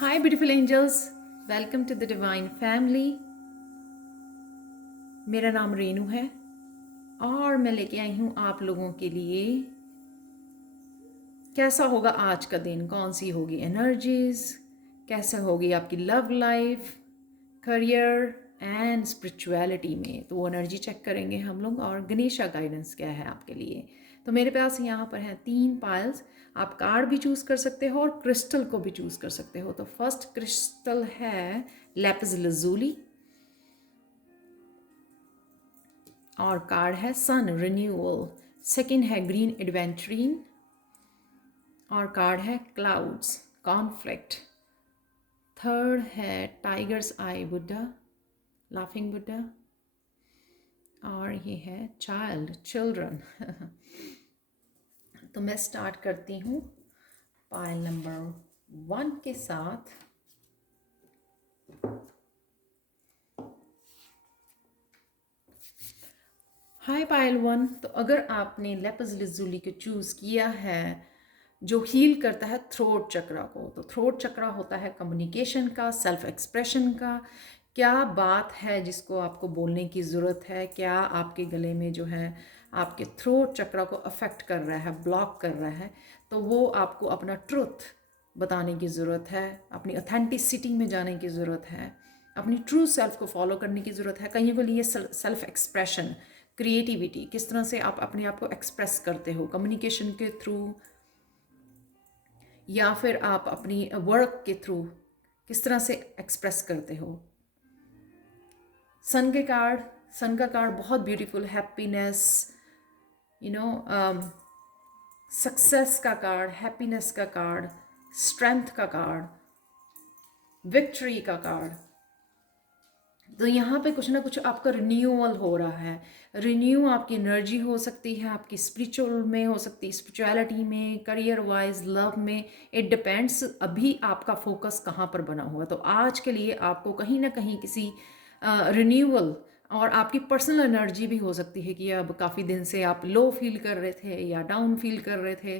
Hi, beautiful angels. Welcome to the Divine Family. मेरा नाम रेनू है और मैं लेके आई हूँ आप लोगों के लिए कैसा होगा आज का दिन, कौन सी होगी एनर्जीज, कैसे होगी आपकी love life, career and spirituality में। तो वो एनर्जी चेक करेंगे हम लोग और गणेशा गाइडेंस क्या है आपके लिए। तो मेरे पास यहाँ पर हैं 3 पाइल्स। आप कार्ड भी चूज़ कर सकते हो और क्रिस्टल को भी चूज़ कर सकते हो। तो फर्स्ट क्रिस्टल है लैपिस लजूली और कार्ड है सन रिन्यूअल। सेकंड है ग्रीन एडवेंचरिंग और कार्ड है क्लाउड्स कॉन्फ्लिक्ट। थर्ड है टाइगर्स आई बुद्धा लाफिंग बुद्धा और ये है चाइल्ड चिल्ड्रन। तो मैं स्टार्ट करती हूँ पाइल नंबर 1 के साथ। हाय पाइल 1। तो अगर आपने लेपिस lazuli को चूज़ किया है जो हील करता है थ्रोट चक्रा को, तो थ्रोट चक्रा होता है कम्युनिकेशन का, सेल्फ एक्सप्रेशन का। क्या बात है जिसको आपको बोलने की ज़रूरत है, क्या आपके गले में जो है आपके थ्रोट चक्रा को अफेक्ट कर रहा है, ब्लॉक कर रहा है, तो वो आपको अपना ट्रुथ बताने की ज़रूरत है, अपनी ऑथेंटिसिटी में जाने की ज़रूरत है, अपनी ट्रू सेल्फ को फॉलो करने की ज़रूरत है। कहीं के लिए सेल्फ एक्सप्रेशन, क्रिएटिविटी, किस तरह से आप अपने आप को एक्सप्रेस करते हो कम्युनिकेशन के थ्रू या फिर आप अपनी वर्क के थ्रू किस तरह से एक्सप्रेस करते हो। सन के कार्ड, सन का कार्ड बहुत ब्यूटीफुल, हैप्पीनेस, सक्सेस का कार्ड, हैप्पीनेस का कार्ड, स्ट्रेंथ का कार्ड, विक्ट्री का कार्ड। तो यहाँ पे कुछ ना कुछ आपका रिन्यूअल हो रहा है। रिन्यू आपकी एनर्जी हो सकती है, आपकी स्पिरिचुअल में हो सकती है, स्पिरिचुअलिटी में, करियर वाइज, लव में। इट डिपेंड्स अभी आपका फोकस कहाँ पर बना हुआ है। तो आज के लिए आपको कहीं ना कहीं किसी रिन्यूअल और आपकी पर्सनल एनर्जी भी हो सकती है कि अब काफ़ी दिन से आप लो फील कर रहे थे या डाउन फील कर रहे थे,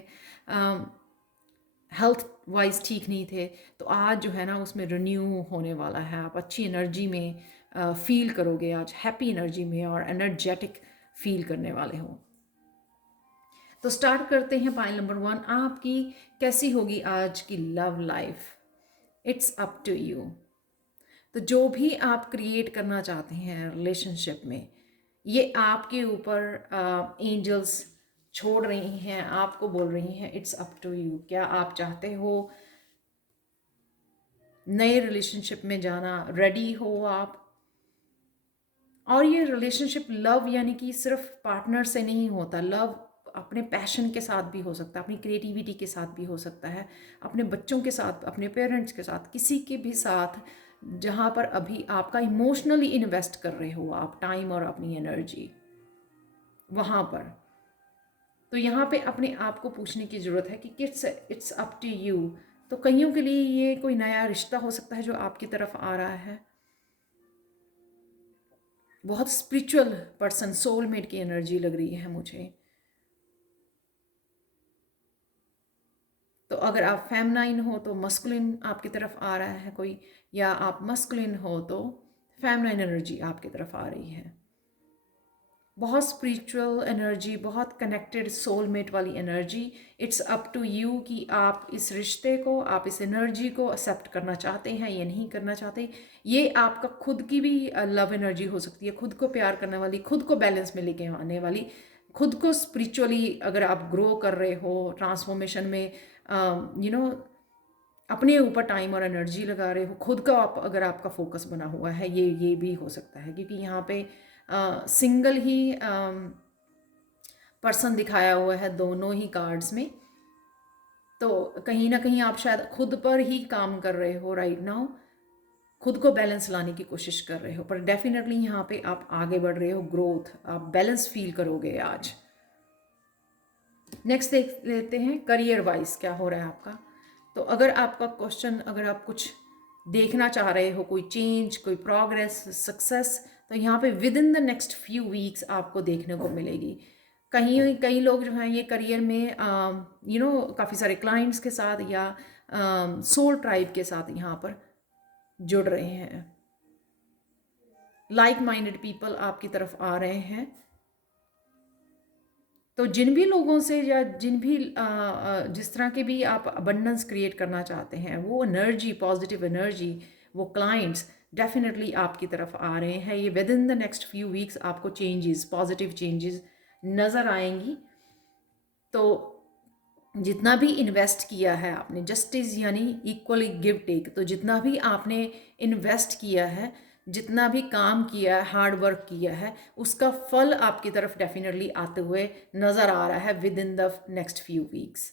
हेल्थ वाइज ठीक नहीं थे, तो आज जो है ना उसमें रिन्यू होने वाला है। आप अच्छी एनर्जी में फील करोगे आज, हैप्पी एनर्जी में और एनर्जेटिक फील करने वाले हो। तो स्टार्ट करते हैं पाइल नंबर 1। आपकी कैसी होगी आज की love life, it's up to you. तो जो भी आप क्रिएट करना चाहते हैं रिलेशनशिप में, ये आपके ऊपर एंजल्स छोड़ रही हैं, आपको बोल रही हैं इट्स अप टू यू। क्या आप चाहते हो नए रिलेशनशिप में जाना, रेडी हो आप? और ये रिलेशनशिप लव यानी कि सिर्फ पार्टनर से नहीं होता। लव अपने पैशन के साथ भी हो सकता है, अपनी क्रिएटिविटी के साथ भी हो सकता है, अपने बच्चों के साथ, अपने पेरेंट्स के साथ, किसी के भी साथ जहाँ पर अभी आपका इमोशनली इन्वेस्ट कर रहे हो आप टाइम और अपनी एनर्जी वहाँ पर। तो यहाँ पे अपने आप को पूछने की ज़रूरत है कि किट्स इट्स अप टू यू। तो कईयों के लिए ये कोई नया रिश्ता हो सकता है जो आपकी तरफ आ रहा है, बहुत स्पिरिचुअल पर्सन, सोलमेट की एनर्जी लग रही है मुझे। तो अगर आप फेमनाइन हो तो मस्कुलिन आपकी तरफ आ रहा है कोई, या आप मस्कुलिन हो तो फेमनाइन एनर्जी आपकी तरफ आ रही है। बहुत स्पिरिचुअल एनर्जी, बहुत कनेक्टेड सोलमेट वाली energy. It's up to you कि आप इस रिश्ते को, आप इस एनर्जी को एक्सेप्ट करना चाहते हैं या नहीं करना चाहते। ये आपका खुद की भी लव एनर्जी हो सकती है, खुद को प्यार करने वाली, खुद को बैलेंस में लेके आने वाली, खुद को स्पिरिचुअली अगर आप ग्रो कर रहे हो ट्रांसफॉर्मेशन में, अपने ऊपर टाइम और एनर्जी लगा रहे हो, खुद का आप अगर आपका फोकस बना हुआ है, ये भी हो सकता है। क्योंकि यहाँ पे सिंगल ही पर्सन दिखाया हुआ है दोनों ही कार्ड्स में। तो कहीं ना कहीं आप शायद खुद पर ही काम कर रहे हो राइट नाउ, खुद को बैलेंस लाने की कोशिश कर रहे हो, पर डेफिनेटली यहाँ पे आप आगे बढ़ रहे हो, ग्रोथ, आप बैलेंस फील करोगे आज। नेक्स्ट देख लेते हैं करियर वाइज क्या हो रहा है आपका। तो अगर आपका क्वेश्चन, अगर आप कुछ देखना चाह रहे हो, कोई चेंज, कोई प्रोग्रेस, सक्सेस, तो यहाँ पे with in the next few weeks आपको देखने को मिलेगी। कई लोग जो हैं ये करियर में काफ़ी सारे क्लाइंट्स के साथ या सोल ट्राइब के साथ यहाँ पर जुड़ रहे हैं। लाइक माइंडेड पीपल आपकी तरफ आ रहे हैं। तो जिन भी लोगों से या जिन भी जिस तरह के भी आप अबंडेंस क्रिएट करना चाहते हैं, वो एनर्जी, पॉजिटिव एनर्जी, वो क्लाइंट्स डेफिनेटली आपकी तरफ आ रहे हैं। ये with in the next few weeks आपको चेंजेस, पॉजिटिव चेंजेस नज़र आएंगी। तो जितना भी इन्वेस्ट किया है आपने, जस्टिस यानी इक्वली गिव टेक, तो जितना भी आपने इन्वेस्ट किया है, जितना भी काम किया है, हार्ड वर्क किया है, उसका फल आपकी तरफ डेफिनेटली आते हुए नज़र आ रहा है with in the next few weeks.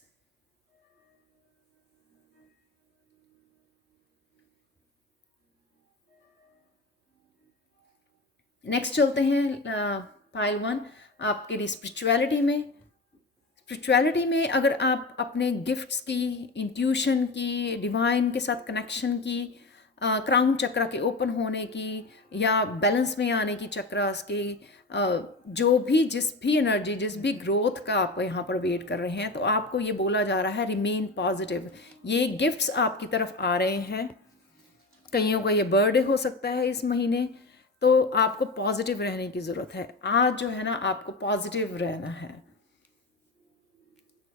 Next चलते हैं पाइल 1 आपके लिए स्पिरिचुअलिटी में। स्पिरिचुअलिटी में अगर आप अपने गिफ्ट्स की, इंट्यूशन की, डिवाइन के साथ कनेक्शन की, क्राउन चक्रा के ओपन होने की या बैलेंस में आने की, चक्रास की, जो भी जिस भी एनर्जी, जिस भी ग्रोथ का आप यहाँ पर वेट कर रहे हैं, तो आपको ये बोला जा रहा है रिमेन पॉजिटिव। ये गिफ्ट्स आपकी तरफ आ रहे हैं। कईयों का ये बर्थडे हो सकता है इस महीने, तो आपको पॉजिटिव रहने की ज़रूरत है। आज जो है ना, आपको पॉजिटिव रहना है।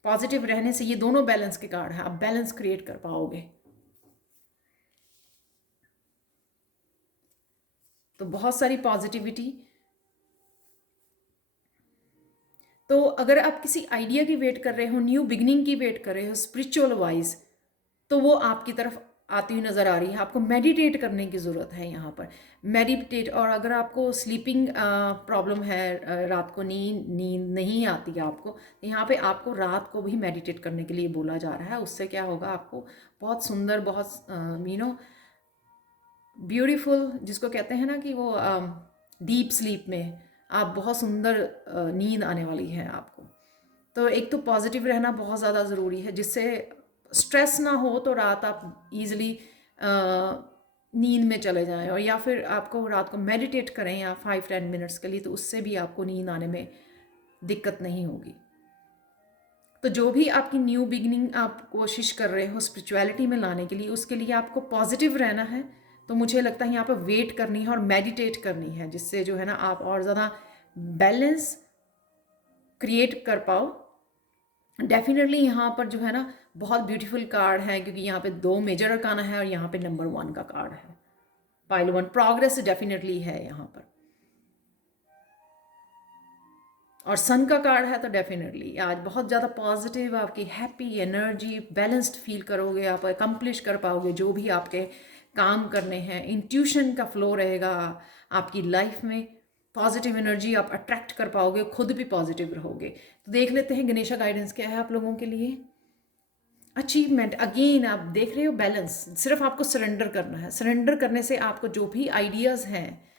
पॉजिटिव रहने से ये दोनों बैलेंस के कार्ड हैं, आप बैलेंस क्रिएट कर पाओगे। तो बहुत सारी पॉजिटिविटी। तो अगर आप किसी आइडिया की वेट कर रहे हो, न्यू बिगनिंग की वेट कर रहे हो स्पिरिचुअल वाइज, तो वो आपकी तरफ आती हुई नज़र आ रही है। आपको मेडिटेट करने की ज़रूरत है यहाँ पर, मेडिटेट। और अगर आपको स्लीपिंग प्रॉब्लम है, रात को नींद नहीं आती है आपको, तो यहाँ पे आपको रात को भी मेडिटेट करने के लिए बोला जा रहा है। उससे क्या होगा, आपको बहुत सुंदर, बहुत ब्यूटीफुल, जिसको कहते हैं ना कि वो डीप स्लीप में आप बहुत सुंदर नींद आने वाली है आपको। तो एक तो पॉजिटिव रहना बहुत ज़्यादा ज़रूरी है, जिससे स्ट्रेस ना हो, तो रात आप इजीली नींद में चले जाएं। और या फिर आपको रात को मेडिटेट करें या 5-10 मिनट्स के लिए, तो उससे भी आपको नींद आने में दिक्कत नहीं होगी। तो जो भी आपकी न्यू बिगनिंग आप कोशिश कर रहे हो स्पिरिचुअलिटी में लाने के लिए, उसके लिए आपको पॉजिटिव रहना है। तो मुझे लगता है यहाँ पर वेट करनी है और मेडिटेट करनी है, जिससे जो है ना आप और ज़्यादा बैलेंस क्रिएट कर पाओ। डेफिनेटली यहाँ पर जो है ना बहुत ब्यूटीफुल कार्ड है, क्योंकि यहाँ पे 2 मेजर अरकाना है और यहाँ पे नंबर 1 का कार्ड है। पाइल 1 प्रोग्रेस डेफिनेटली है यहाँ पर, और सन का कार्ड है। तो डेफिनेटली आज बहुत ज़्यादा पॉजिटिव, आपकी हैप्पी एनर्जी, बैलेंस्ड फील करोगे, आप अकम्प्लिश कर पाओगे जो भी आपके काम करने हैं। इंट्यूशन का फ्लो रहेगा आपकी लाइफ में, पॉजिटिव एनर्जी आप अट्रैक्ट कर पाओगे, खुद भी पॉजिटिव रहोगे। तो देख लेते हैं गणेशा गाइडेंस क्या है आप लोगों के लिए। अचीवमेंट, अगेन आप देख रहे हो बैलेंस, सिर्फ आपको सरेंडर करना है। सरेंडर करने से आपको जो भी आइडियाज़ हैं,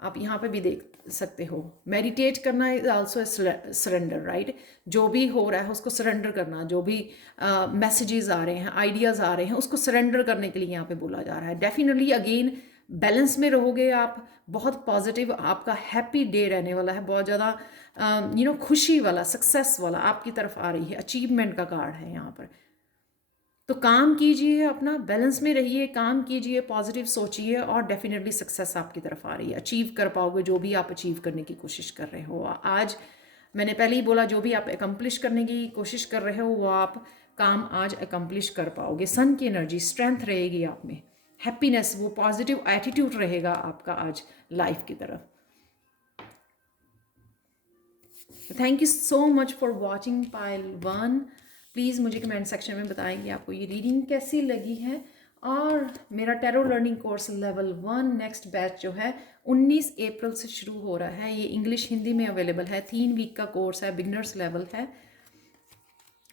आप यहाँ पे भी देख सकते हो, मेडिटेट करना इज आल्सो सरेंडर, राइट। जो भी हो रहा है उसको सरेंडर करना, जो भी मैसेजेस आ रहे हैं, आइडियाज़ आ रहे हैं, उसको सरेंडर करने के लिए यहाँ पे बोला जा रहा है। डेफिनेटली अगेन बैलेंस में रहोगे आप, बहुत पॉजिटिव, आपका हैप्पी डे रहने वाला है, बहुत ज़्यादा खुशी वाला, सक्सेस वाला आपकी तरफ आ रही है। अचीवमेंट का कार्ड है यहाँ पर। तो काम कीजिए, अपना बैलेंस में रहिए, काम कीजिए, पॉजिटिव सोचिए, और डेफिनेटली सक्सेस आपकी तरफ आ रही है। अचीव कर पाओगे जो भी आप अचीव करने की कोशिश कर रहे हो। आज मैंने पहले ही बोला, जो भी आप अकम्प्लिश करने की कोशिश कर रहे हो वो आप काम आज अकम्प्लिश कर पाओगे। सन की एनर्जी, स्ट्रेंथ रहेगी आप में, हैप्पीनेस, वो पॉजिटिव एटीट्यूड रहेगा आपका आज लाइफ की तरफ। Thank you so much for watching pile 1। Please मुझे कमेंट सेक्शन में बताएं कि आपको ये रीडिंग कैसी लगी है। और मेरा tarot learning course level 1 next batch जो है 19 अप्रैल से शुरू हो रहा है। ये इंग्लिश हिंदी में अवेलेबल है, 3 वीक का कोर्स है, बिगनर्स लेवल है।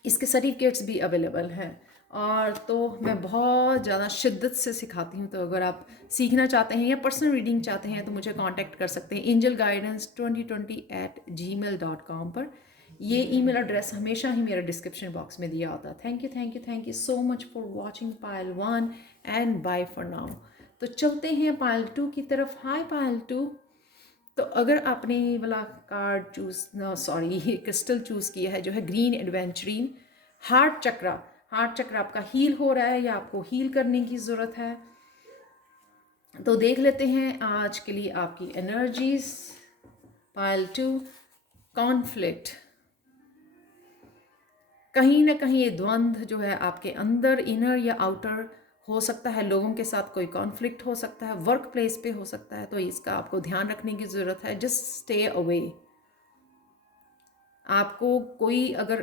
इसके सर्टिफिकेट्स भी अवेलेबल हैं। और तो मैं बहुत ज़्यादा शिद्दत से सिखाती हूँ। तो अगर आप सीखना चाहते हैं या पर्सनल रीडिंग चाहते हैं तो मुझे कांटेक्ट कर सकते हैं angelguidance2020@gmail.com पर। ये ईमेल एड्रेस हमेशा ही मेरा डिस्क्रिप्शन बॉक्स में दिया होता है। Thank you so much for watching pile 1 and bye for now. तो चलते हैं पाइल 2 की तरफ। हाय पाइल 2, तो अगर आपने ये वाला कार्ड क्रिस्टल चूज़ किया है जो है ग्रीन एडवेंचरिन, हार्ट चक्र आपका हील हो रहा है या आपको हील करने की ज़रूरत है, तो देख लेते हैं आज के लिए आपकी एनर्जीज। Pile 2, conflict. कहीं ना कहीं ये द्वंद्व जो है आपके अंदर, इनर या आउटर हो सकता है, लोगों के साथ कोई कॉन्फ्लिक्ट हो सकता है, वर्क प्लेस पे हो सकता है, तो इसका आपको ध्यान रखने की ज़रूरत है। Just stay away. आपको कोई अगर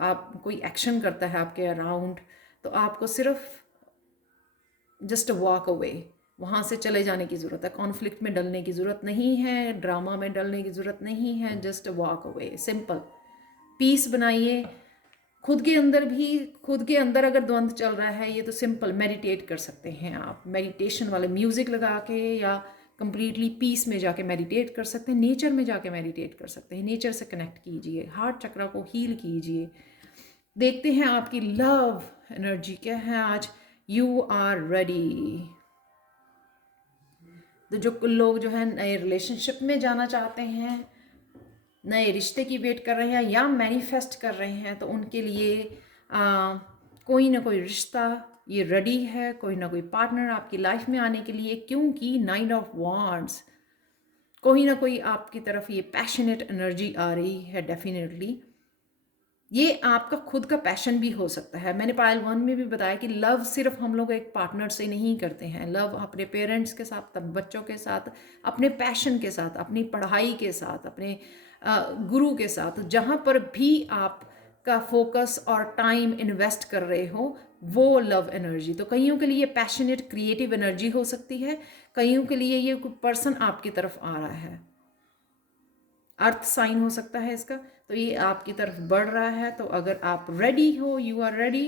आप कोई एक्शन करता है आपके अराउंड, तो आपको सिर्फ जस्ट वॉक अवे, वहाँ से चले जाने की ज़रूरत है। कॉन्फ्लिक्ट में डलने की ज़रूरत नहीं है, ड्रामा में डलने की ज़रूरत नहीं है। Just walk away, simple. Peace बनाइए खुद के अंदर भी। खुद के अंदर अगर द्वंद्व चल रहा है, ये तो सिंपल मेडिटेट कर सकते हैं आप, मेडिटेशन वाले म्यूज़िक लगा के, या कंप्लीटली पीस में जाके मेडिटेट कर सकते हैं, नेचर में जाके मेडिटेट कर सकते हैं। नेचर से कनेक्ट कीजिए, हार्ट चक्र को हील कीजिए। देखते हैं आपकी लव एनर्जी क्या है आज। You are ready. तो जो लोग जो है नए रिलेशनशिप में जाना चाहते हैं, नए रिश्ते की वेट कर रहे हैं या मैनिफेस्ट कर रहे हैं, तो उनके लिए कोई ना कोई रिश्ता ये रेडी है, कोई ना कोई पार्टनर आपकी लाइफ में आने के लिए, क्योंकि 9 ऑफ वांड्स, कोई ना कोई आपकी तरफ ये पैशनेट एनर्जी आ रही है। डेफिनेटली ये आपका खुद का पैशन भी हो सकता है। मैंने पायल 1 में भी बताया कि लव सिर्फ हम लोग एक पार्टनर से नहीं करते हैं। लव अपने पेरेंट्स के साथ, तब बच्चों के साथ, अपने पैशन के साथ, अपनी पढ़ाई के साथ, अपने गुरु के साथ, जहाँ पर भी आपका फोकस और टाइम इन्वेस्ट कर रहे हो, वो लव एनर्जी। तो कईयों के लिए पैशनेट क्रिएटिव एनर्जी हो सकती है, कईयों के लिए ये पर्सन आपकी तरफ आ रहा है, अर्थ साइन हो सकता है इसका, तो ये आपकी तरफ बढ़ रहा है। तो अगर आप रेडी हो, यू आर रेडी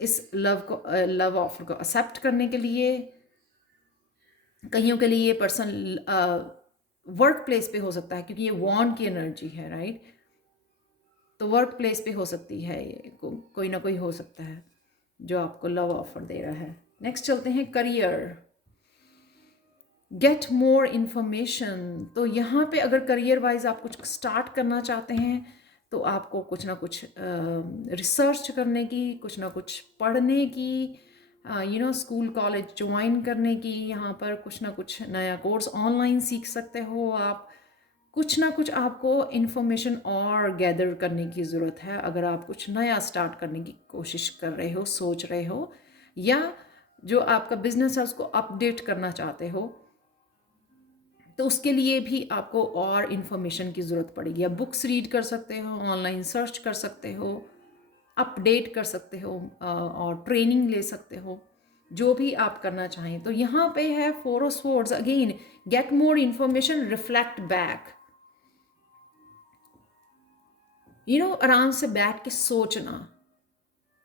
इस लव ऑफर को एक्सेप्ट करने के लिए। कईयों के लिए ये पर्सन वर्क प्लेस पे हो सकता है, क्योंकि ये वॉन्ड की एनर्जी है, राइट। तो वर्क प्लेस पे हो सकती है, ये कोई ना कोई हो सकता है जो आपको लव ऑफर दे रहा है। नेक्स्ट चलते हैं करियर। Get more information. तो यहाँ पे अगर करियर वाइज आप कुछ स्टार्ट करना चाहते हैं, तो आपको कुछ ना कुछ रिसर्च करने की, कुछ ना कुछ पढ़ने की, स्कूल कॉलेज ज्वाइन करने की, यहाँ पर कुछ ना कुछ नया कोर्स ऑनलाइन सीख सकते हो आप। कुछ ना कुछ आपको इन्फॉर्मेशन और गैदर करने की ज़रूरत है अगर आप कुछ नया स्टार्ट करने की कोशिश कर रहे हो, सोच रहे हो, या जो आपका बिजनेस है उसको अपडेट करना चाहते हो, तो उसके लिए भी आपको और इन्फॉर्मेशन की ज़रूरत पड़ेगी। आप बुक्स रीड कर सकते हो, ऑनलाइन सर्च कर सकते हो, अपडेट कर सकते हो, और ट्रेनिंग ले सकते हो, जो भी आप करना चाहें। तो यहाँ पे है 4 of swords again, get more information, reflect back. आराम से बैठ के सोचना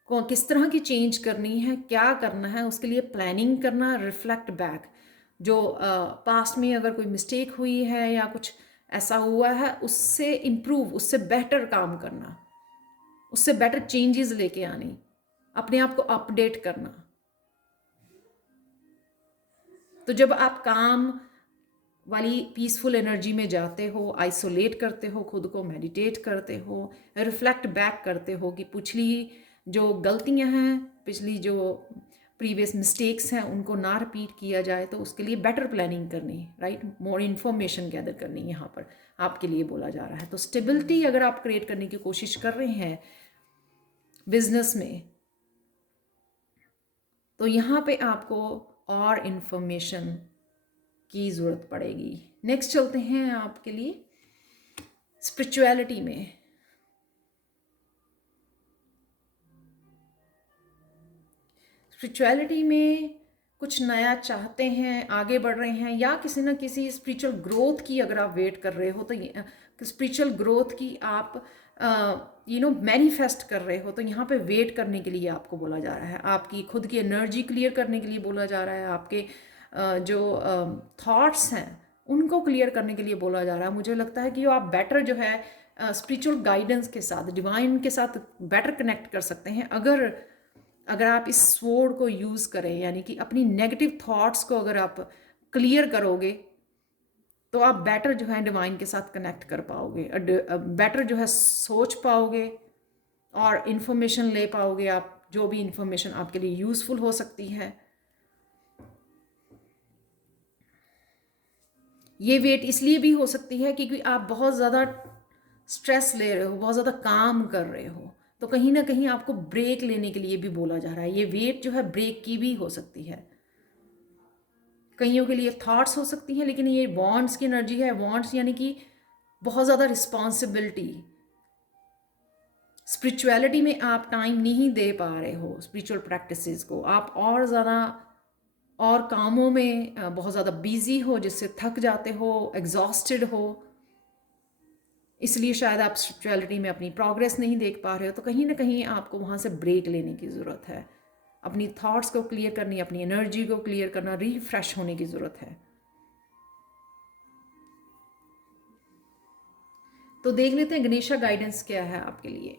किस तरह की चेंज करनी है, क्या करना है, उसके लिए प्लानिंग करना, रिफ्लेक्ट बैक। जो पास्ट में अगर कोई मिस्टेक हुई है या कुछ ऐसा हुआ है, उससे इम्प्रूव, उससे बेटर काम करना, उससे बेटर चेंजेस लेके आनी, अपने आप को अपडेट करना। तो जब आप काम वाली पीसफुल एनर्जी में जाते हो, आइसोलेट करते हो खुद को, मेडिटेट करते हो, रिफ्लेक्ट बैक करते हो कि पिछली जो गलतियां हैं, पिछली जो प्रीवियस मिस्टेक्स हैं, उनको ना रिपीट किया जाए, तो उसके लिए बेटर प्लानिंग करनी, राइट, मोर इन्फॉर्मेशन गैदर करनी यहाँ पर आपके लिए बोला जा रहा है। तो स्टेबिलिटी अगर आप क्रिएट करने की कोशिश कर रहे हैं बिजनेस में, तो यहाँ पे आपको और इन्फॉर्मेशन की ज़रूरत पड़ेगी। नेक्स्ट चलते हैं आपके लिए स्पिरिचुअलिटी में। स्पिरिचुअलिटी में कुछ नया चाहते हैं, आगे बढ़ रहे हैं, या किसी न किसी स्पिरिचुअल ग्रोथ की अगर आप वेट कर रहे हो, तो स्पिरिचुअल ग्रोथ की आप मैनिफेस्ट कर रहे हो, तो यहाँ पे वेट करने के लिए आपको बोला जा रहा है। आपकी खुद की एनर्जी क्लियर करने के लिए बोला जा रहा है, आपके जो थॉट्स हैं उनको क्लियर करने के लिए बोला जा रहा है। मुझे लगता है कि आप बेटर जो है स्पिरिचुअल गाइडेंस के साथ, डिवाइन के साथ बेटर कनेक्ट कर सकते हैं अगर आप इस स्वॉर्ड को यूज़ करें, यानी कि अपनी नेगेटिव थॉट्स को अगर आप क्लियर करोगे, तो आप बेटर जो है डिवाइन के साथ कनेक्ट कर पाओगे, बेटर जो है सोच पाओगे और इन्फॉर्मेशन ले पाओगे आप, जो भी इन्फॉर्मेशन आपके लिए यूज़फुल हो सकती है। ये वेट इसलिए भी हो सकती है क्योंकि आप बहुत ज़्यादा स्ट्रेस ले रहे हो, बहुत ज़्यादा काम कर रहे हो, तो कहीं ना कहीं आपको ब्रेक लेने के लिए भी बोला जा रहा है। ये वेट जो है ब्रेक की भी हो सकती है। कईयों के लिए थॉट्स हो सकती हैं, लेकिन ये वॉन्ट्स की एनर्जी है। वॉन्ट्स यानी कि बहुत ज़्यादा रिस्पॉन्सिबिलिटी। स्पिरिचुअलिटी में आप टाइम नहीं दे पा रहे हो, स्पिरिचुअल प्रैक्टिसेस को आप और ज़्यादा और कामों में बहुत ज़्यादा बिजी हो, जिससे थक जाते हो, एग्जॉस्टेड हो, इसलिए शायद आप स्पिरिचुअलिटी में अपनी प्रोग्रेस नहीं देख पा रहे हो। तो कहीं ना कहीं आपको वहाँ से ब्रेक लेने की ज़रूरत है, अपनी थॉट्स को क्लियर करनी, अपनी एनर्जी को क्लियर करना, रिफ्रेश होने की ज़रूरत है। तो देख लेते हैं गणेशा गाइडेंस क्या है आपके लिए।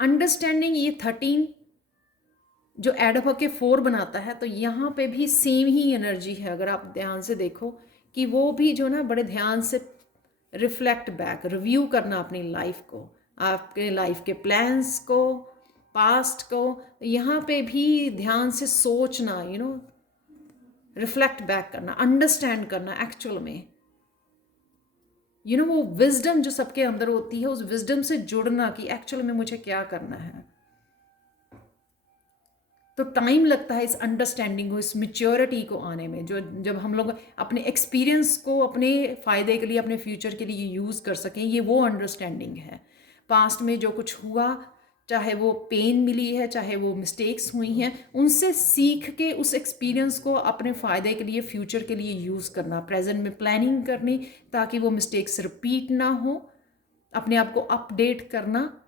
अंडरस्टैंडिंग, ये 13 जो एड अप के 4 बनाता है, तो यहाँ पे भी सेम ही एनर्जी है। अगर आप ध्यान से देखो कि वो भी जो ना बड़े ध्यान से रिफ्लेक्ट बैक, रिव्यू करना अपनी लाइफ को, आपके लाइफ के प्लान्स को, पास्ट को, यहाँ पे भी ध्यान से सोचना, रिफ्लेक्ट बैक करना, अंडरस्टैंड करना एक्चुअल में, वो विजडम जो सबके अंदर होती है, उस विजडम से जुड़ना कि एक्चुअल में मुझे क्या करना है। तो टाइम लगता है इस अंडरस्टैंडिंग को, इस मेच्योरिटी को आने में, जो जब हम लोग अपने एक्सपीरियंस को अपने फ़ायदे के लिए, अपने फ्यूचर के लिए यूज़ कर सकें, ये वो अंडरस्टैंडिंग है। पास्ट में जो कुछ हुआ, चाहे वो पेन मिली है, चाहे वो मिस्टेक्स हुई हैं, उनसे सीख के उस एक्सपीरियंस को अपने फ़ायदे के लिए, फ्यूचर के लिए यूज़ करना, प्रेजेंट में प्लानिंग करनी ताकि वो मिस्टेक्स रिपीट ना हो, अपने आप को अपडेट करना,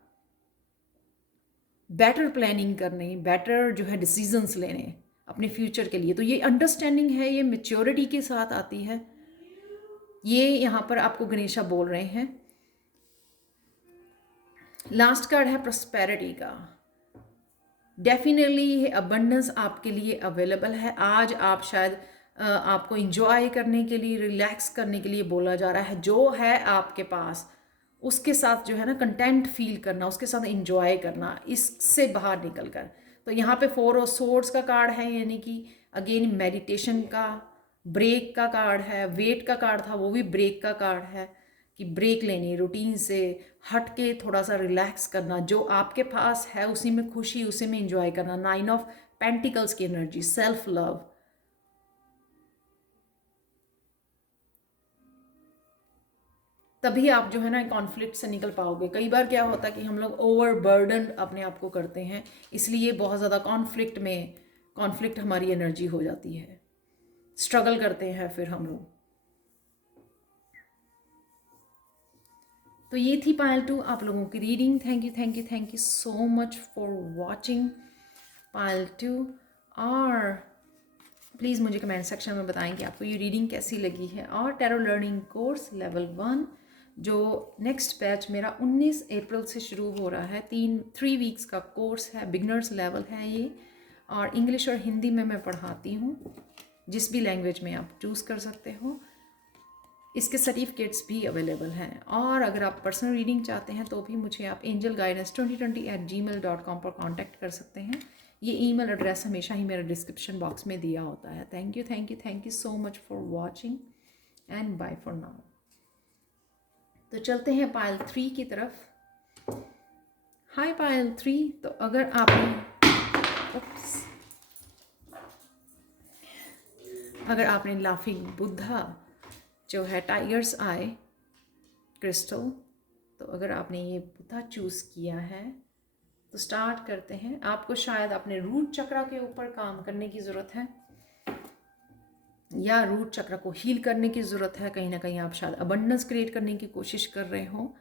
बेटर प्लानिंग करने, बेटर जो है डिसीजंस लेने अपने फ्यूचर के लिए। तो ये अंडरस्टैंडिंग है, ये मेच्योरिटी के साथ आती है। ये यहाँ पर आपको गणेशा बोल रहे हैं। लास्ट कार्ड है प्रॉस्पेरिटी का। डेफिनेटली ये अबंडेंस आपके लिए अवेलेबल है। आज आप शायद आपको इंजॉय करने के लिए, रिलैक्स करने के लिए बोला जा रहा है। जो है आपके पास उसके साथ जो है ना कंटेंट फील करना, उसके साथ इंजॉय करना, इससे बाहर निकल कर। तो यहाँ पे 4 ऑफ सोर्ड्स का कार्ड है, यानी कि अगेन मेडिटेशन का, ब्रेक का कार्ड है। वेट का कार्ड था, वो भी ब्रेक का कार्ड है कि ब्रेक लेनी, रूटीन से हट के थोड़ा सा रिलैक्स करना, जो आपके पास है उसी में खुशी, उसी में इंजॉय करना। 9 ऑफ पेंटिकल्स की एनर्जी, सेल्फ लव। तभी आप जो है ना कॉन्फ्लिक्ट से निकल पाओगे। कई बार क्या होता है कि हम लोग ओवरबर्डन अपने आप को करते हैं, इसलिए बहुत ज़्यादा कॉन्फ्लिक्ट हमारी एनर्जी हो जाती है, स्ट्रगल करते हैं फिर हम लोग। तो ये थी पायल 2 आप लोगों की reading. Thank you so much for watching Payal 2। और प्लीज़ मुझे कमेंट सेक्शन में बताएं कि आपको ये रीडिंग कैसी लगी है। और टैरो लर्निंग कोर्स लेवल 1 जो नेक्स्ट बैच मेरा 19 अप्रैल से शुरू हो रहा है, 3 वीक्स का कोर्स है, बिगनर्स लेवल है ये। और इंग्लिश और हिंदी में मैं पढ़ाती हूँ, जिस भी लैंग्वेज में आप चूज़ कर सकते हो। इसके सर्टिफिकेट्स भी अवेलेबल हैं। और अगर आप पर्सनल रीडिंग चाहते हैं तो भी मुझे आप angelguidance2020@gmail.com पर कांटेक्ट कर सकते हैं। ये ईमेल एड्रेस हमेशा ही मेरे डिस्क्रिप्शन बॉक्स में दिया होता है। Thank you so much for watching and bye for now. तो चलते हैं पायल 3 की तरफ। हाय पायल 3। तो अगर आपने लाफिंग बुद्धा जो है टाइगर्स आई क्रिस्टल, तो अगर आपने ये बुद्धा चूज़ किया है तो स्टार्ट करते हैं। आपको शायद अपने रूट चक्रा के ऊपर काम करने की ज़रूरत है, या रूट चक्र को हील करने की ज़रूरत है। कहीं ना कहीं आप शायद अबंडेंस क्रिएट करने की कोशिश कर रहे हो।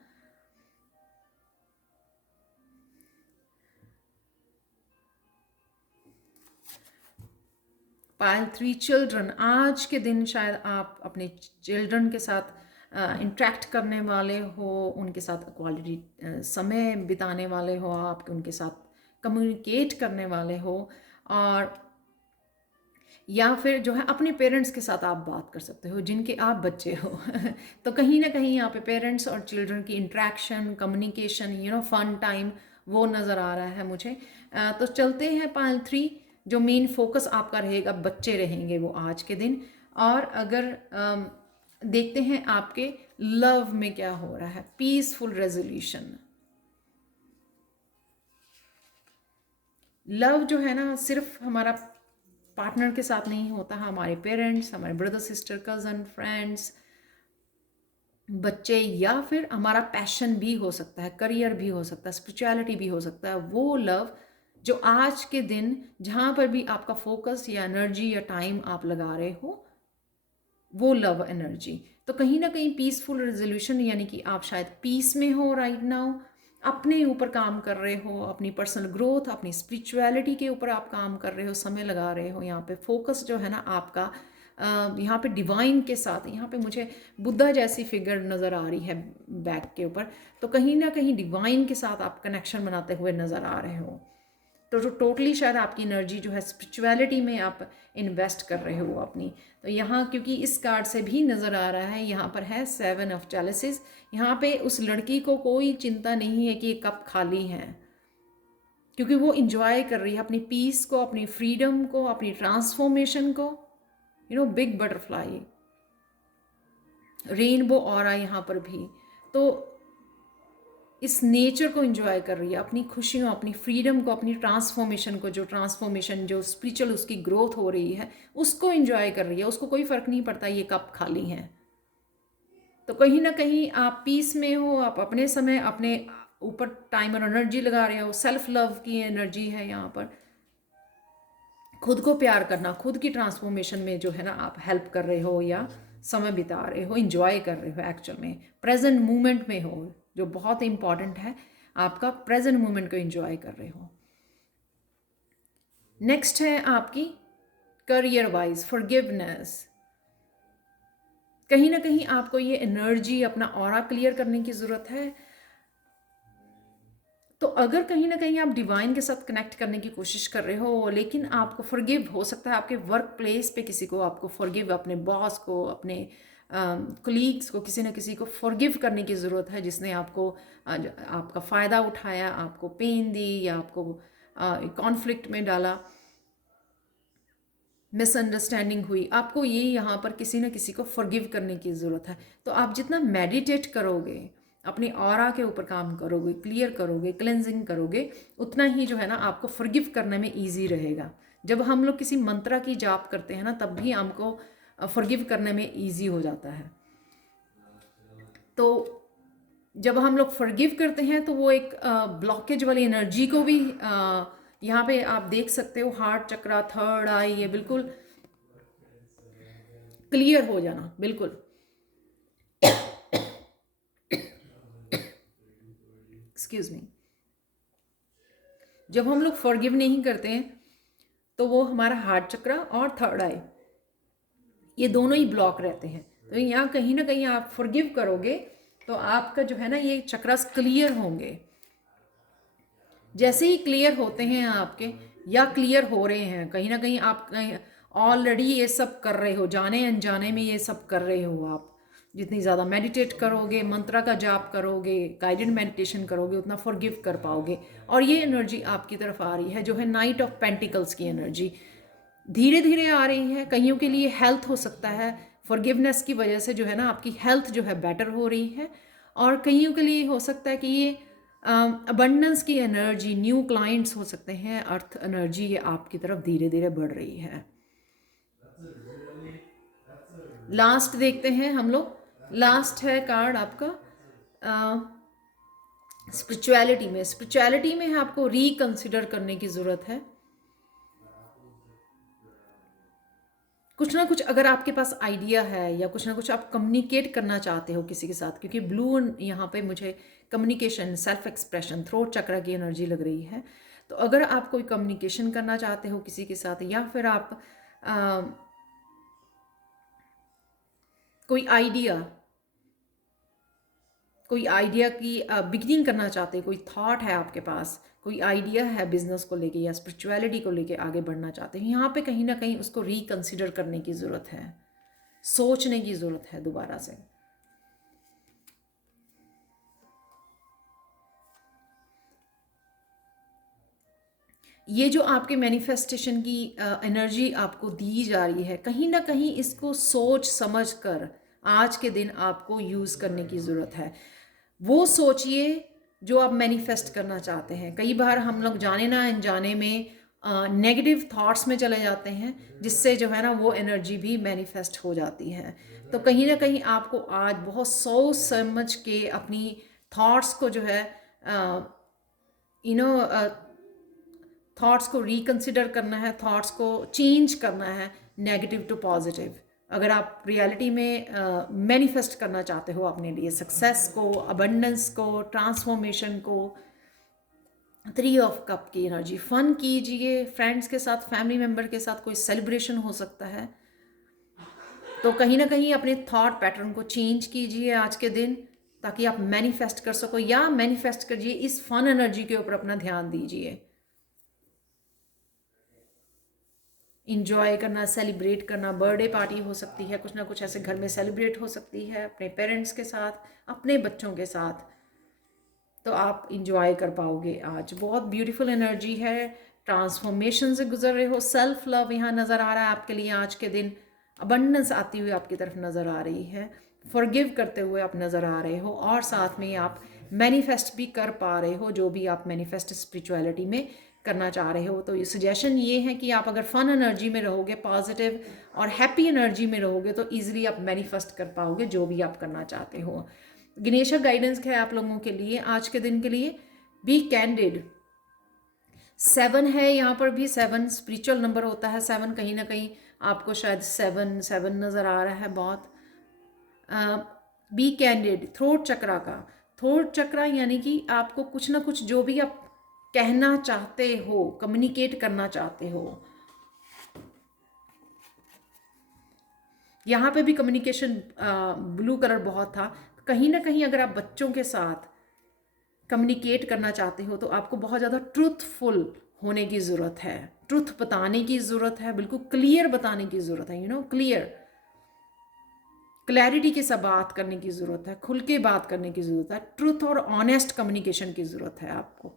पायल 3 चिल्ड्रन, आज के दिन शायद आप अपने चिल्ड्रन के साथ इंटरेक्ट करने वाले हो, उनके साथ क्वालिटी समय बिताने वाले हो, आप उनके साथ कम्युनिकेट करने वाले हो। और या फिर जो है अपने पेरेंट्स के साथ आप बात कर सकते हो जिनके आप बच्चे हो तो कहीं ना कहीं यहाँ पे पेरेंट्स और चिल्ड्रन की इंट्रैक्शन, कम्युनिकेशन, फन टाइम वो नज़र आ रहा है मुझे। तो चलते हैं पाइल 3। जो मेन फोकस आपका रहेगा, बच्चे रहेंगे वो आज के दिन। और अगर देखते हैं आपके लव में क्या हो रहा है, पीसफुल रेजोल्यूशन। लव जो है ना सिर्फ हमारा पार्टनर के साथ नहीं होता, हमारे पेरेंट्स, हमारे ब्रदर सिस्टर, कज़न, फ्रेंड्स, बच्चे, या फिर हमारा पैशन भी हो सकता है, करियर भी हो सकता है, स्पिरिचुअलिटी भी हो सकता है। वो लव जो आज के दिन जहाँ पर भी आपका फोकस या एनर्जी या टाइम आप लगा रहे हो, वो लव एनर्जी। तो कहीं ना कहीं पीसफुल रेजोल्यूशन यानी कि आप शायद पीस में हो राइट नाउ, अपने ऊपर काम कर रहे हो, अपनी पर्सनल ग्रोथ, अपनी स्पिरिचुअलिटी के ऊपर आप काम कर रहे हो, समय लगा रहे हो। यहाँ पे फोकस जो है ना आपका यहाँ पे डिवाइन के साथ, यहाँ पे मुझे बुद्धा जैसी फिगर नज़र आ रही है बैक के ऊपर। तो कहीं ना कहीं डिवाइन के साथ आप कनेक्शन बनाते हुए नज़र आ रहे हो। तो जो टोटली शायद आपकी एनर्जी जो है स्पिरिचुअलिटी में आप इन्वेस्ट कर रहे हो अपनी। तो यहाँ क्योंकि इस कार्ड से भी नज़र आ रहा है, यहाँ पर है 7 ऑफ चैलिसेस। यहाँ पे उस लड़की को कोई चिंता नहीं है कि ये कप खाली है, क्योंकि वो इंजॉय कर रही है अपनी पीस को, अपनी फ्रीडम को, अपनी ट्रांसफॉर्मेशन को। बिग बटरफ्लाई, रेनबो ऑरा यहाँ पर भी। तो इस नेचर को एंजॉय कर रही है, अपनी खुशियों, अपनी फ्रीडम को, अपनी ट्रांसफॉर्मेशन को, जो स्पिरिचुअल उसकी ग्रोथ हो रही है उसको एंजॉय कर रही है। उसको कोई फ़र्क नहीं पड़ता ये कप खाली है। तो कहीं ना कहीं आप पीस में हो, आप अपने समय अपने ऊपर टाइम और एनर्जी लगा रहे हो। सेल्फ लव की एनर्जी है यहाँ पर। खुद को प्यार करना, खुद की ट्रांसफॉर्मेशन में जो है ना आप हेल्प कर रहे हो या समय बिता रहे हो, इंजॉय कर रहे हो, एक्चुअल में प्रेजेंट मोमेंट में हो, जो बहुत इंपॉर्टेंट है। आपका प्रेजेंट मोमेंट को एंजॉय कर रहे हो। नेक्स्ट है आपकी करियर वाइज फॉरगिवनेस। कहीं ना कहीं आपको ये एनर्जी, अपना ऑरा क्लियर करने की ज़रूरत है। तो अगर कहीं ना कहीं आप डिवाइन के साथ कनेक्ट करने की कोशिश कर रहे हो, लेकिन आपको फॉरगिव हो सकता है आपके वर्क प्लेस पे किसी को आपको फॉरगिव, अपने बॉस को, अपने कोलीग्स को, किसी न किसी को फॉरगिव करने की ज़रूरत है जिसने आपको आपका फ़ायदा उठाया, आपको पेन दी या आपको कॉन्फ्लिक्ट में डाला, मिसअंडरस्टैंडिंग हुई। आपको ये यहाँ पर किसी न किसी को फॉरगिव करने की ज़रूरत है। तो आप जितना मेडिटेट करोगे, अपने ऑरा के ऊपर काम करोगे, क्लियर करोगे, क्लेंजिंग करोगे, उतना ही जो है ना आपको फॉरगिव करने में ईजी रहेगा। जब हम लोग किसी मंत्रा की जाप करते हैं ना, तब भी हमको फॉरगिव करने में ईजी हो जाता है। तो जब हम लोग फॉरगिव करते हैं तो वो एक ब्लॉकेज वाली एनर्जी को भी यहाँ पे आप देख सकते हो, हार्ट चक्रा, थर्ड आई, ये बिल्कुल क्लियर हो जाना, बिल्कुल। Excuse me. जब हम लोग फॉरगिव नहीं करते हैं तो वो हमारा हार्ट चक्रा और थर्ड आई, ये दोनों ही ब्लॉक रहते हैं। तो यहाँ कहीं ना कहीं आप फॉरगिव करोगे तो आपका जो है ना ये चक्रास क्लियर होंगे। जैसे ही क्लियर होते हैं आपके, या क्लियर हो रहे हैं, कहीं ना कहीं आप ऑलरेडी ये सब कर रहे हो, जाने अनजाने में ये सब कर रहे हो। आप जितनी ज़्यादा मेडिटेट करोगे, मंत्रा का जाप करोगे, गाइडेड मेडिटेशन करोगे, उतना फॉरगिव कर पाओगे। और ये एनर्जी आपकी तरफ आ रही है जो है नाइट ऑफ पेंटिकल्स की एनर्जी, धीरे धीरे आ रही है। कईयों के लिए हेल्थ हो सकता है, फॉरगिवनेस की वजह से जो है ना आपकी हेल्थ जो है बेटर हो रही है। और कईयों के लिए हो सकता है कि ये अबंडेंस की एनर्जी, न्यू क्लाइंट्स हो सकते हैं, अर्थ एनर्जी ये आपकी तरफ धीरे धीरे बढ़ रही है। लास्ट देखते हैं हम लोग। लास्ट है कार्ड आपका स्पिरिचुअलिटी में आपको रिकंसिडर करने की ज़रूरत है। कुछ ना कुछ अगर आपके पास आइडिया है या कुछ ना कुछ आप कम्युनिकेट करना चाहते हो किसी के साथ, क्योंकि ब्लू यहाँ पे मुझे कम्युनिकेशन, सेल्फ एक्सप्रेशन, थ्रोट चक्र की एनर्जी लग रही है। तो अगर आप कोई कम्युनिकेशन करना चाहते हो किसी के साथ, या फिर आप कोई आइडिया कोई आइडिया की बिगनिंग करना चाहते हैं, कोई थॉट है आपके पास, कोई आइडिया है बिजनेस को लेके या स्पिरिचुअलिटी को लेके आगे बढ़ना चाहते हैं, यहाँ पे कहीं ना कहीं उसको रिकंसिडर करने की ज़रूरत है, सोचने की ज़रूरत है दोबारा से। ये जो आपके मैनिफेस्टेशन की एनर्जी आपको दी जा रही है, कहीं ना कहीं इसको सोच समझ कर आज के दिन आपको यूज़ करने की ज़रूरत है। वो सोचिए जो आप मैनिफेस्ट करना चाहते हैं। कई बार हम लोग जाने ना अनजाने में नेगेटिव थॉट्स में चले जाते हैं, जिससे जो है ना वो एनर्जी भी मैनिफेस्ट हो जाती है। तो कहीं ना कहीं आपको आज बहुत सोच समझ के अपनी थॉट्स को जो है यू नो थॉट्स को रिकंसिडर करना है, थॉट्स को चेंज करना है नेगेटिव टू पॉजिटिव। अगर आप रियलिटी में मैनिफेस्ट करना चाहते हो अपने लिए सक्सेस को, अबंडेंस को, ट्रांसफॉर्मेशन को, 3 ऑफ कप की एनर्जी, फन कीजिए फ्रेंड्स के साथ, फैमिली मेम्बर के साथ, कोई सेलिब्रेशन हो सकता है। तो कहीं ना कहीं अपने थॉट पैटर्न को चेंज कीजिए आज के दिन, ताकि आप मैनिफेस्ट कर सको, या मैनिफेस्ट करिए इस फन एनर्जी के ऊपर अपना ध्यान दीजिए। इंजॉय करना, सेलिब्रेट करना, बर्थडे पार्टी हो सकती है, कुछ ना कुछ ऐसे घर में सेलिब्रेट हो सकती है अपने पेरेंट्स के साथ, अपने बच्चों के साथ, तो आप इंजॉय कर पाओगे आज। बहुत ब्यूटीफुल एनर्जी है, ट्रांसफॉर्मेशन से गुजर रहे हो, सेल्फ लव यहाँ नज़र आ रहा है आपके लिए आज के दिन, अबंडेंस आती हुई आपकी तरफ नज़र आ रही है, फॉरगिव करते हुए आप नज़र आ रहे हो, और साथ में आप मैनिफेस्ट भी कर पा रहे हो जो भी आप मैनिफेस्ट स्पिरिचुअलिटी में करना चाह रहे हो। तो ये सजेशन ये है कि आप अगर फन एनर्जी में रहोगे, पॉजिटिव और हैप्पी एनर्जी में रहोगे, तो ईजिली आप मैनिफेस्ट कर पाओगे जो भी आप करना चाहते हो। गणेश गाइडेंस है आप लोगों के लिए आज के दिन के लिए, बी कैंडिड। 7 है, यहाँ पर भी 7 स्पिरिचुअल नंबर होता है। 7 कहीं ना कहीं आपको शायद 7 नज़र आ रहा है बहुत। बी कैंडिड, थ्रोट चक्रा का, थ्रोट चक्रा यानी कि आपको कुछ ना कुछ जो भी आप कहना चाहते हो, कम्युनिकेट करना चाहते हो, यहाँ पे भी कम्युनिकेशन ब्लू कलर बहुत था। कहीं ना कहीं अगर आप बच्चों के साथ कम्युनिकेट करना चाहते हो तो आपको बहुत ज़्यादा ट्रूथफुल होने की ज़रूरत है, ट्रूथ बताने की ज़रूरत है, बिल्कुल क्लियर बताने की ज़रूरत है, क्लियर, क्लैरिटी के साथ बात करने की ज़रूरत है, खुल के बात करने की ज़रूरत है, ट्रूथ और ऑनेस्ट कम्युनिकेशन की ज़रूरत है आपको।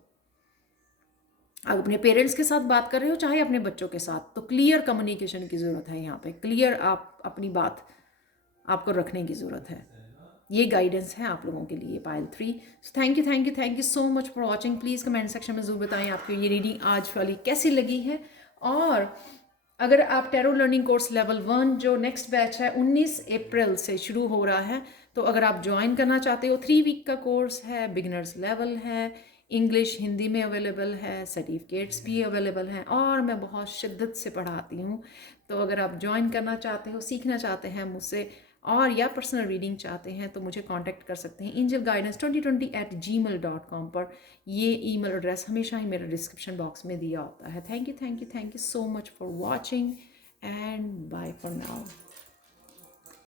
आप अपने पेरेंट्स के साथ बात कर रहे हो चाहे अपने बच्चों के साथ, तो क्लियर कम्युनिकेशन की ज़रूरत है यहाँ पे, क्लियर आप अपनी बात आपको रखने की ज़रूरत है। ये गाइडेंस है आप लोगों के लिए पायल 3। Thank you so much for watching. Please comment section में ज़रूर बताएं आपको ये रीडिंग आज वाली कैसी लगी है। और अगर आप टैरो लर्निंग कोर्स लेवल 1 जो नेक्स्ट बैच है 19 अप्रैल से शुरू हो रहा है, तो अगर आप ज्वाइन करना चाहते हो, 3 वीक का कोर्स है, बिगिनर्स लेवल है, इंग्लिश हिंदी में अवेलेबल है, सर्टिफिकेट्स भी अवेलेबल हैं, और मैं बहुत शिद्दत से पढ़ाती हूँ। तो अगर आप ज्वाइन करना चाहते हो, सीखना चाहते हैं मुझसे, और या पर्सनल रीडिंग चाहते हैं, तो मुझे कांटेक्ट कर सकते हैं angelguidance2020@gmail.com पर। ये ईमेल एड्रेस हमेशा ही मेरे डिस्क्रिप्शन बॉक्स में दिया होता है। Thank you so much for watching and bye for now.